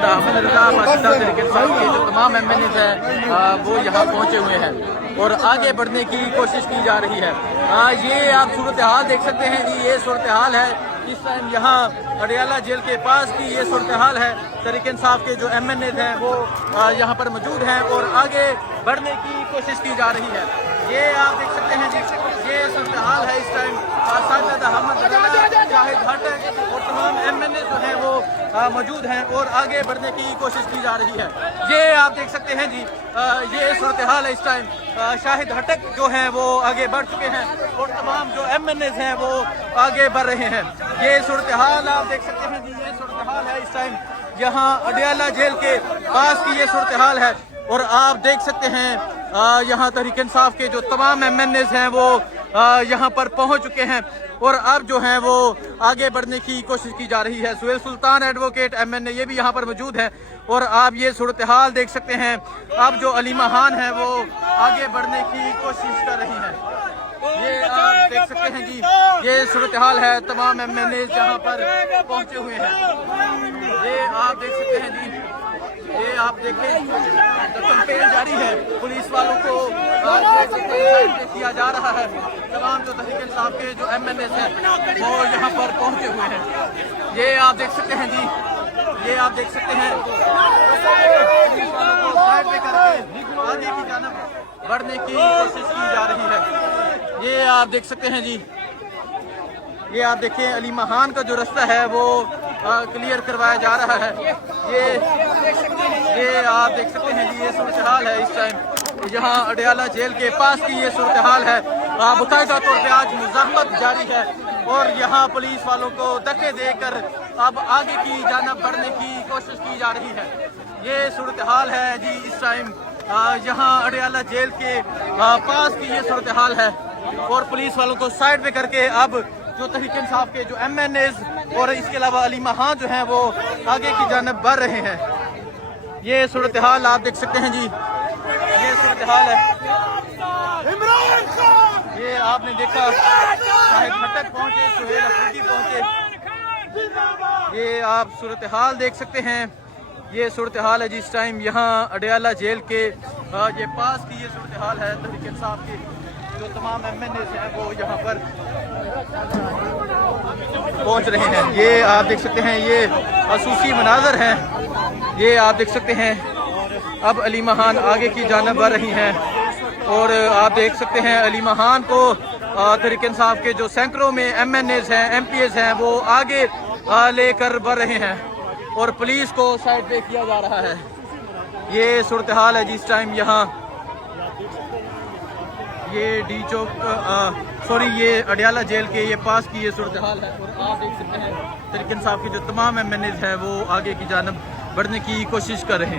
صاحبزادہ احمد رضا باشندہ تحریک انصاف کے جو تمام ایم این ایز ہیں وہ یہاں پہنچے ہوئے ہیں اور آگے بڑھنے کی کوشش کی جا رہی ہے۔ یہ آپ صورتحال دیکھ سکتے ہیں جی، یہ صورتحال ہے اس ٹائم یہاں اڈیالہ جیل کے پاس کی یہ صورتحال ہے۔ تحریک انصاف کے جو ایم این ایز ہیں وہ یہاں پر موجود ہیں اور آگے بڑھنے کی کوشش کی جا رہی ہے۔ یہ آپ دیکھ سکتے ہیں جی، یہ صورتحال ہے اس ٹائم۔ صاحبزادہ احمد رضا، شاہد ہٹک اور تمام ایم این اے جو ہیں وہ موجود ہیں اور آگے بڑھنے کی کوشش کی جا رہی ہے۔ یہ آپ دیکھ سکتے ہیں جی، یہ صورتحال ہے اس ٹائم۔ شاہد ہٹک جو ہیں وہ آگے بڑھ چکے ہیں اور تمام جو ایم این ایز ہیں وہ آگے بڑھ رہے ہیں۔ یہ صورتحال آپ دیکھ سکتے ہیں جی، یہ صورتحال ہے اس ٹائم یہاں اڈیالہ جیل کے پاس کی یہ صورتحال ہے اور آپ دیکھ سکتے ہیں یہاں تحریک انصاف کے جو تمام ایم این ایز ہیں وہ یہاں پر پہنچ چکے ہیں اور اب جو ہیں وہ آگے بڑھنے کی کوشش کی جا رہی ہے۔ سہیل سلطان ایڈوکیٹ ایم این اے یہ بھی یہاں پر موجود ہیں اور آپ یہ صورتحال دیکھ سکتے ہیں۔ اب جو علیمہ خان ہیں وہ آگے بڑھنے کی کوشش کر رہی ہیں۔ یہ آپ دیکھ سکتے ہیں جی، یہ صورتحال ہے، تمام ایم این اے یہاں پر پہنچے ہوئے ہیں۔ یہ آپ دیکھ سکتے ہیں جی، یہ آپ دیکھیں کمپین جاری ہے، پولیس والوں کو کیا جا رہا ہے۔ تمام جو تحریک انصاف کے جو ایم این ایز ہیں وہ یہاں پر پہنچے ہوئے ہیں۔ یہ آپ دیکھ سکتے ہیں جی، یہ آپ دیکھ سکتے ہیں پولیس والوں کو سائڈ پہ کر کے آگے کی جانب بڑھنے کی کوشش کی جا رہی ہے۔ یہ آپ دیکھ سکتے ہیں جی، یہ آپ دیکھیں علیمہ خان کا جو رستہ ہے وہ کلیئر کروایا جا رہا ہے۔ یہ آپ دیکھ سکتے ہیں جی، یہ صورتحال ہے اس ٹائم یہاں اڈیالہ جیل کے پاس کی یہ صورتحال ہے۔ باقاعدہ طور پہ آج مزاحمت جاری ہے اور یہاں پولیس والوں کو دھکے دے کر اب آگے کی جانب بڑھنے کی کوشش کی جا رہی ہے۔ یہ صورتحال ہے جی اس ٹائم یہاں اڈیالہ جیل کے پاس کی یہ صورتحال ہے اور پولیس والوں کو سائڈ پہ کر کے اب جو تحریک انصاف کے جو ایم این ایز اور اس کے علاوہ علیمہ خان جو ہیں وہ آگے کی جانب بڑھ رہے ہیں۔ یہ صورتحال آپ دیکھ سکتے ہیں جی، یہ صورتحال ہے۔ یہ آپ نے دیکھا شاہد ہٹک پہنچے، سہیل افریدی پہنچے۔ یہ آپ صورتحال دیکھ سکتے ہیں، یہ صورتحال ہے جی اس ٹائم یہاں اڈیالہ جیل کے یہ پاس کی یہ صورتحال ہے۔ تحریک انصاف کے جو تمام ایم این ایز ہیں وہ یہاں پر پہنچ رہے ہیں۔ یہ آپ دیکھ سکتے ہیں، یہ خصوصی مناظر ہیں، یہ آپ دیکھ سکتے ہیں۔ اب علیمہ خان آگے کی جانب بڑھ رہی ہیں اور آپ دیکھ سکتے ہیں علیمہ خان کو تحریک انصاف کے جو سینکڑوں میں ایم این ایز ہیں، ایم پی ایز ہیں وہ آگے لے کر بڑھ رہے ہیں اور پولیس کو سائڈ پہ کیا جا رہا ہے۔ یہ صورتحال ہے جی اس ٹائم یہاں، یہ ڈی چوک یہ اڈیالہ جیل کے یہ پاس کی یہ صورتحال ہے اور آپ دیکھ سکتے ہیں تحریک انصاف کے جو تمام ایم این ایز ہیں وہ آگے کی جانب بڑھنے کی کوشش کر رہے ہیں۔